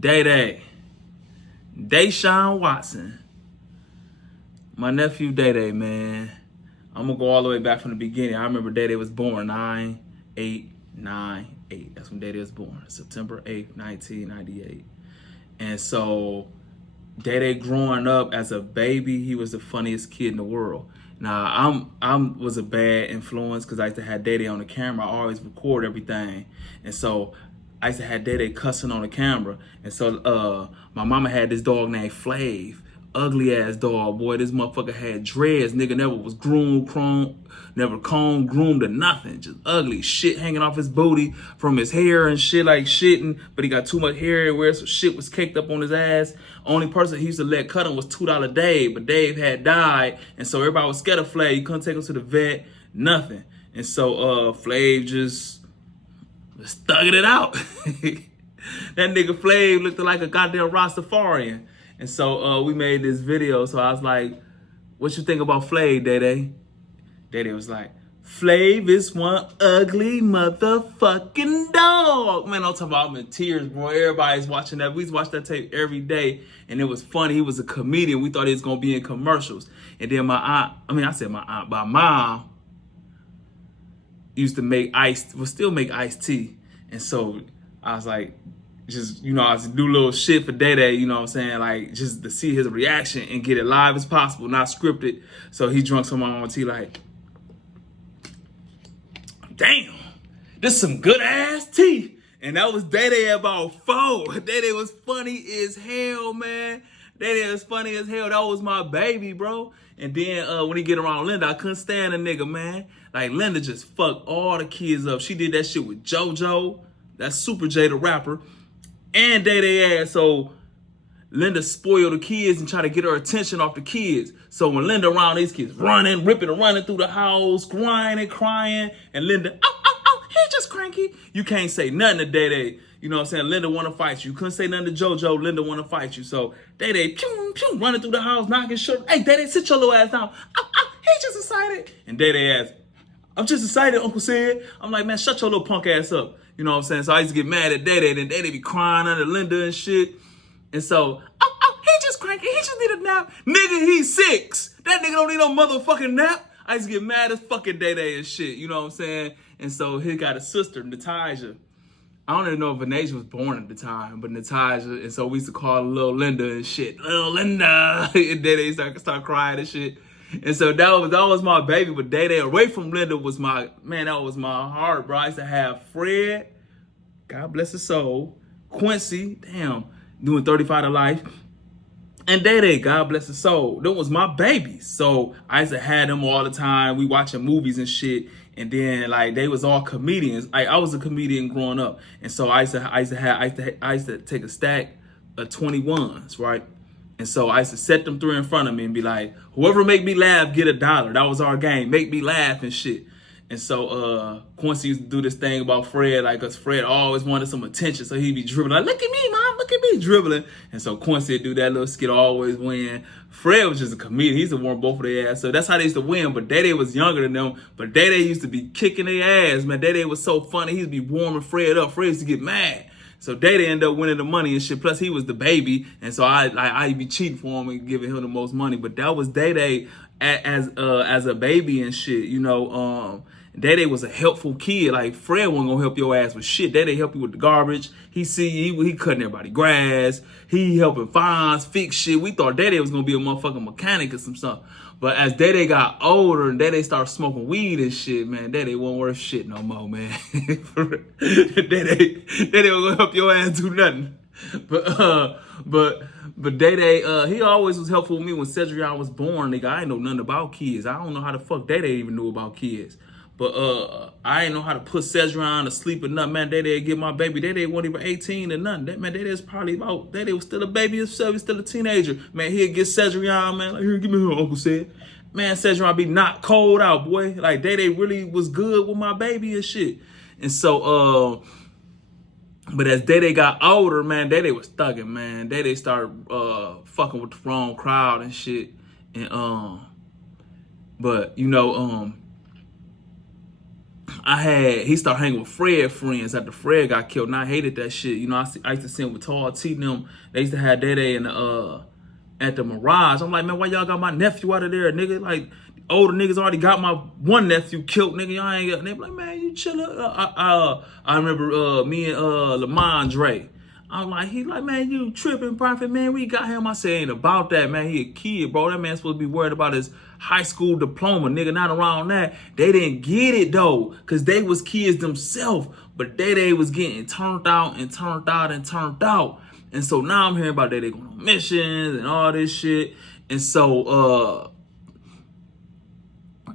Day Deshaun Watson. My nephew Day, man. I'm gonna go all the way back from the beginning. I remember Day was born 9/8/98. That's when Day was born, September 8th, 1998. And so Day growing up as a baby, he was the funniest kid in the world. Now I was a bad influence because I used to have Day on the camera. I always record everything, and so I used to have Day cussing on the camera. And so my mama had this dog named Flav, ugly ass dog, boy. This motherfucker had dreads, nigga. Never was never combed, groomed or nothing. Just ugly shit hanging off his booty from his hair and shit, like shitting. But he got too much hair everywhere, so shit was caked up on his ass. Only person he used to let cut him was $2 Dave, but Dave had died, and so everybody was scared of Flav. You couldn't take him to the vet, nothing. And so Flav just thugging it out. That nigga Flav looked like a goddamn Rastafarian. And so we made this video. So I was like, what you think about Flav, Day? Day was like, Flav is one ugly motherfucking dog. Man, I'm talking about, I'm in tears, bro. Everybody's watching that. We watch that tape every day. And it was funny. He was a comedian. We thought he was going to be in commercials. And then my mom used to still make iced tea. And so I was like, just, I was do little shit for Day, you know what I'm saying? Like, just to see his reaction and get it live as possible, not scripted. So he drunk some of my own tea like, damn, this some good ass tea. And that was Day about 4. Day was funny as hell, man. Day was funny as hell. That was my baby, bro. And then when he get around Linda, I couldn't stand a nigga, man. Like, Linda just fucked all the kids up. She did that shit with JoJo. That's Super J, the rapper. And Day ass. So Linda spoiled the kids and try to get her attention off the kids. So when Linda around these kids running, ripping and running through the house, crying, and Linda, oh, he's just cranky. You can't say nothing to Day. You know what I'm saying? Linda want to fight you. You couldn't say nothing to JoJo. Linda want to fight you. So Day, pew, pew, running through the house, knocking shit. Hey, Day, sit your little ass down. He's just excited. And Day ass, I'm just excited, Uncle said. I'm like, man, shut your little punk ass up. You know what I'm saying? So I used to get mad at Day, and Day be crying under Linda and shit. And so, he just cranky. He just need a nap. Nigga, he's 6. That nigga don't need no motherfucking nap. I used to get mad as fucking Day and shit. You know what I'm saying? And so he got a sister, Natasha. I don't even know if Vanasia was born at the time, but Natasha. And so we used to call her Little Linda and shit. Little Linda. And Day start crying and shit. And so that was my baby. But Day away from Linda was that was my heart, bro. I used to have Fred, God bless his soul, Quincy, damn, doing 35 to life, and Day, God bless his soul. That was my babies. So I used to have them all the time. We watching movies and shit. And then like they was all comedians. I was a comedian growing up. And so I used to take a stack of 21s, right? And so I used to set them 3 in front of me and be like, whoever make me laugh, get $1. That was our game. Make me laugh and shit. And so Quincy used to do this thing about Fred, like, cause Fred always wanted some attention. So he'd be dribbling, like, look at me, mom, look at me, dribbling. And so Quincy would do that little skit, always win. Fred was just a comedian. He used to warm both of their ass. So that's how they used to win. But Day was younger than them. But Day used to be kicking their ass, man. Day was so funny. He used to be warming Fred up. Fred used to get mad. So Day ended up winning the money and shit. Plus he was the baby. And so I'd be cheating for him and giving him the most money. But that was Day as a baby and shit, you know. Day was a helpful kid. Like, Fred wasn't gonna help your ass with shit. Day help you with the garbage. He cutting everybody grass. He helping fines, fix shit. We thought Day was gonna be a motherfucking mechanic or some stuff. But as Day got older and Day started smoking weed and shit, man, Day wasn't worth shit no more, man. Day wasn't gonna help your ass do nothing. But Day, he always was helpful with me when Cedric was born, nigga. I ain't know nothing about kids. I don't know how the fuck Day even knew about kids. But I ain't know how to put Cedric to sleep or nothing, man. Day get my baby. Day wasn't even 18 or nothing. Day was probably about, Day was still a baby himself. He's still a teenager. Man, he'd get Cedric man. Like, here, give me her, Uncle said. Man, Cedric be knocked cold out, boy. Like, Day really was good with my baby and shit. And so, but as Day got older, man, Day was thugging, man. Day started fucking with the wrong crowd and shit. And, but, you know, he started hanging with Fred friends after Fred got killed, and I hated that shit. You know, I used to see him with Tall T and them. They used to have Day Day in the at the Mirage. I'm like, man, why y'all got my nephew out of there, nigga? Like, older niggas already got my one nephew killed, nigga. Y'all ain't got. They be like, man, you chill. I remember me and Lamont Dre. I'm like, he like, man, you tripping, Prophet, man. We got him. I said, ain't about that, man. He a kid, bro. That man's supposed to be worried about his high school diploma, nigga. Not around that. They didn't get it though, cause they was kids themselves. But they was getting turned out and turned out and turned out. And so now I'm hearing about they going on missions and all this shit. And so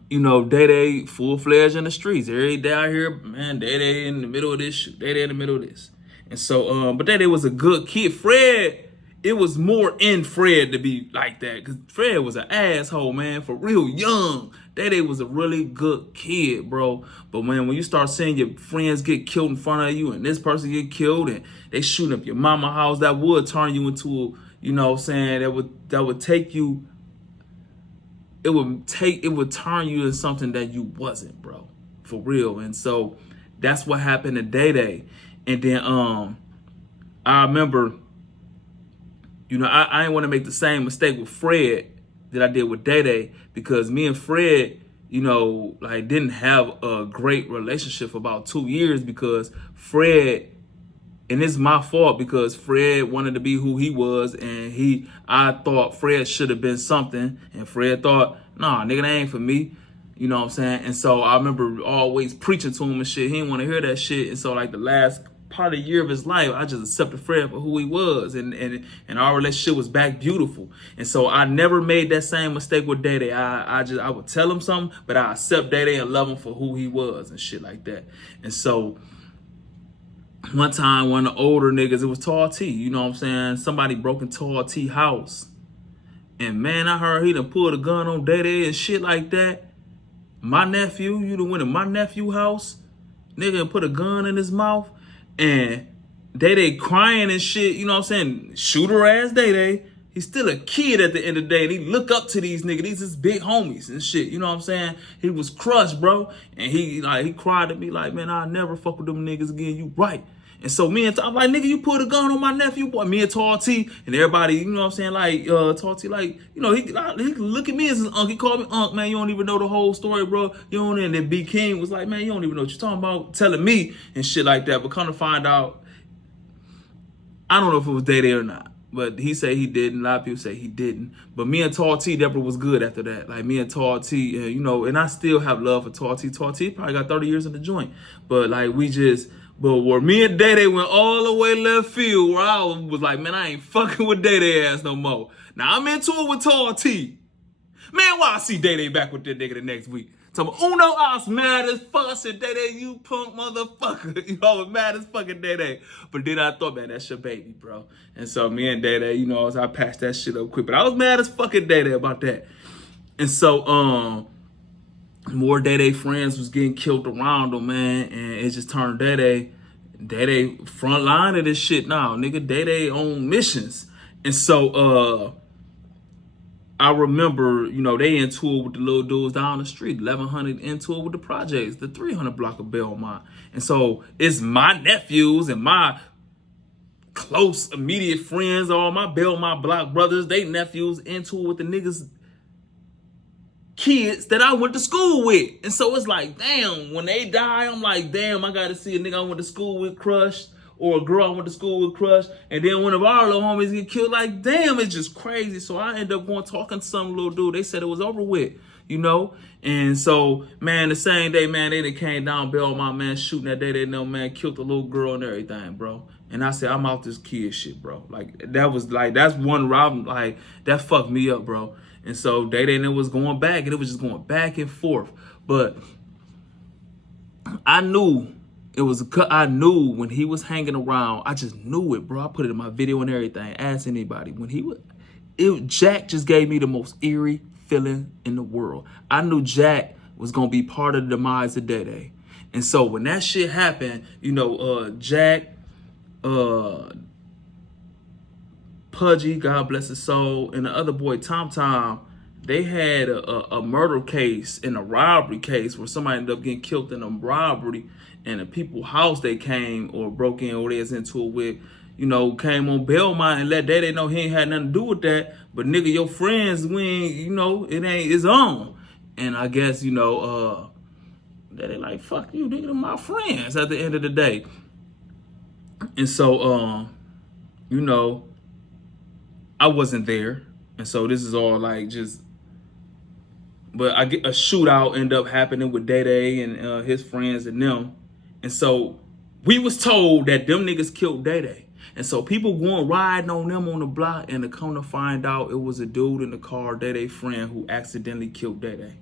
you know, Day full-fledged in the streets. Every day out here, man, Day in the middle of this shit. Day in the middle of this. And so, but Day was a good kid. Fred, it was more in Fred to be like that. Because Fred was an asshole, man, for real young. Day was a really good kid, bro. But man, when you start seeing your friends get killed in front of you and this person get killed and they shoot up your mama house, that would turn you into, you know what I'm saying, that would take you, it would turn you into something that you wasn't, bro. For real. And so that's what happened to Day. And then I remember, you know, I didn't want to make the same mistake with Fred that I did with Day because me and Fred, you know, like didn't have a great relationship for about 2 years because Fred, and it's my fault because Fred wanted to be who he was, and I thought Fred should have been something, and Fred thought, nah, nigga, that ain't for me. You know what I'm saying? And so I remember always preaching to him and shit. He didn't want to hear that shit. And so like the last part of the year of his life, I just accepted Fred for who he was, and our relationship was back beautiful. And so I never made that same mistake with Day. I would tell him something, but I accept Day and love him for who he was and shit like that. And so one time, one of the older niggas, it was Tall T, you know what I'm saying? Somebody broke into Tall T house. And man, I heard he done pulled a gun on Day and shit like that. My nephew, you done went to my nephew house, nigga, and put a gun in his mouth. And Day crying and shit, you know what I'm saying? Shooter ass Day. He's still a kid at the end of the day. And he look up to these niggas. These is big homies and shit. You know what I'm saying? He was crushed, bro. And he cried to me like, man, I'll never fuck with them niggas again. You right. And so I'm like, nigga, you put a gun on my nephew, boy. Me and Tall T and everybody, you know what I'm saying? Like, Tall T, like, you know, he look at me as his uncle. He called me Unc, man. You don't even know the whole story, bro. You don't. And then B King was like, man, you don't even know what you're talking about, telling me and shit like that. But come to find out, I don't know if it was Day or not. But he said he didn't. A lot of people say he didn't. But me and Tall T, Deborah was good after that. Like me and Tall T, you know, and I still have love for Tall T. Tall T probably got 30 years in the joint. But like but where me and Day went all the way left field, where I was like, man, I ain't fucking with Day ass no more. Now I'm into it with Tall T. Man, why I see Day back with that nigga the next week? Talking about, Uno, I was mad as fuck. I said, Day, you punk motherfucker. You know, I was mad as fucking Day. But then I thought, man, that's your baby, bro. And so me and Day, you know, I passed that shit up quick. But I was mad as fucking Day about that. And so, more Day friends was getting killed around him, man. And it just turned Day front line of this shit now. Nigga, Day on missions. And so, I remember, you know, they in tour with the little dudes down the street, 1100 in tour with the projects, the 300 block of Belmont. And so it's my nephews and my close immediate friends, all my Belmont block brothers, they nephews in tour with the niggas kids that I went to school with. And so it's like, damn, when they die, I'm like, damn, I got to see a nigga I went to school with crushed, or a girl I went to school with crushed, and then one of our little homies get killed. Like, damn, it's just crazy. So I end up going talking to some little dude. They said it was over with, you know? And so, man, the same day, man, they came down Belmont, man, shooting that day. They know, man, killed the little girl and everything, bro. And I said, I'm out this kid shit, bro. Like, that's one round, like, that fucked me up, bro. And so Day and it was going back, and it was just going back and forth. But I knew when he was hanging around, I just knew it, bro. I put it in my video and everything. Ask anybody. Jack just gave me the most eerie feeling in the world. I knew Jack was going to be part of the demise of Day. And so when that shit happened, you know, Jack, Pudgy, God bless his soul, and the other boy, Tom, they had a murder case and a robbery case where somebody ended up getting killed in a robbery, and the people's house they came or broke in or they was into it with, came on Belmont and let Daddy know he ain't had nothing to do with that. But nigga, your friends, it ain't his own. And I guess, Daddy like, fuck you, nigga, they're my friends at the end of the day. And so, I wasn't there. And so this is all like just, but I get a shootout end up happening with Day Day and his friends and them. And so we was told that them niggas killed Day Day. And so people going riding on them on the block, and to come to find out it was a dude in the car, Day Day friend, who accidentally killed Day Day.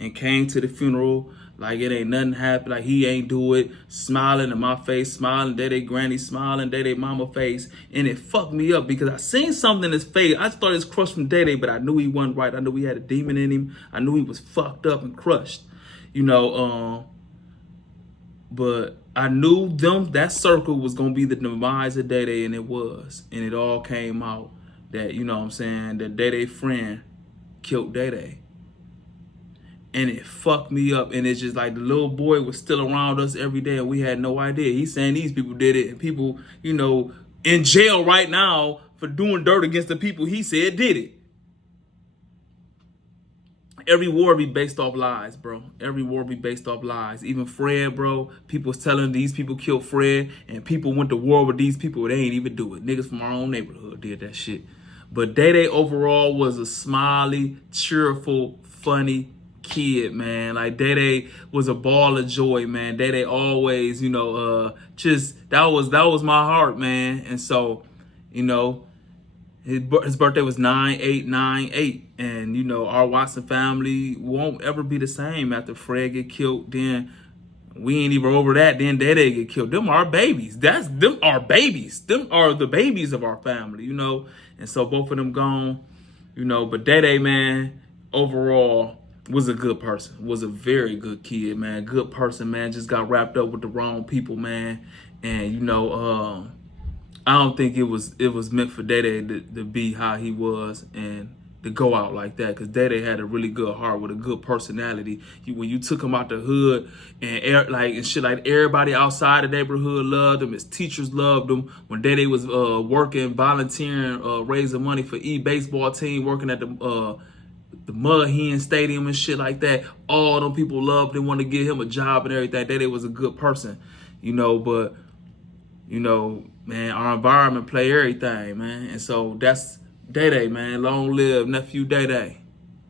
And came to the funeral like it ain't nothing happened, like he ain't do it, smiling in my face, smiling, Day granny smiling, Day mama face. And it fucked me up because I seen something in his face. I thought it was crushed from Day, but I knew he wasn't right. I knew he had a demon in him. I knew he was fucked up and crushed, but I knew that circle was gonna be the demise of Day, and it was. And it all came out that, that Day friend killed Day. And it fucked me up. And it's just like the little boy was still around us every day, and we had no idea. He's saying these people did it, and people, in jail right now for doing dirt against the people he said did it. Every war be based off lies, bro. Every war be based off lies. Even Fred, bro, people was telling these people killed Fred, and people went to war with these people. They ain't even do it. Niggas from our own neighborhood did that shit. But Day overall was a smiley, cheerful, funny kid, man. Like Day was a ball of joy, man. Day always, just that was my heart, man. And so, his birthday was 9/8/98, and our Watson family won't ever be the same after Fred get killed. Then we ain't even over that. Then Day get killed. Them are babies. Them are babies. Them are the babies of our family, And so both of them gone, But Day, man, overall was a good person. Was a very good kid, man. Good person, man. Just got wrapped up with the wrong people, man. And I don't think it was meant for Day to be how he was and to go out like that. Because Day had a really good heart with a good personality. When you took him out the hood and shit, like everybody outside the neighborhood loved him. His teachers loved him. When Day was working, volunteering, raising money for baseball team, working at the Mud Hen Stadium and shit like that, all them people loved him, wanted to give him a job and everything. Day was a good person, but man, our environment play everything, man. And so that's Day, man. Long live nephew Day.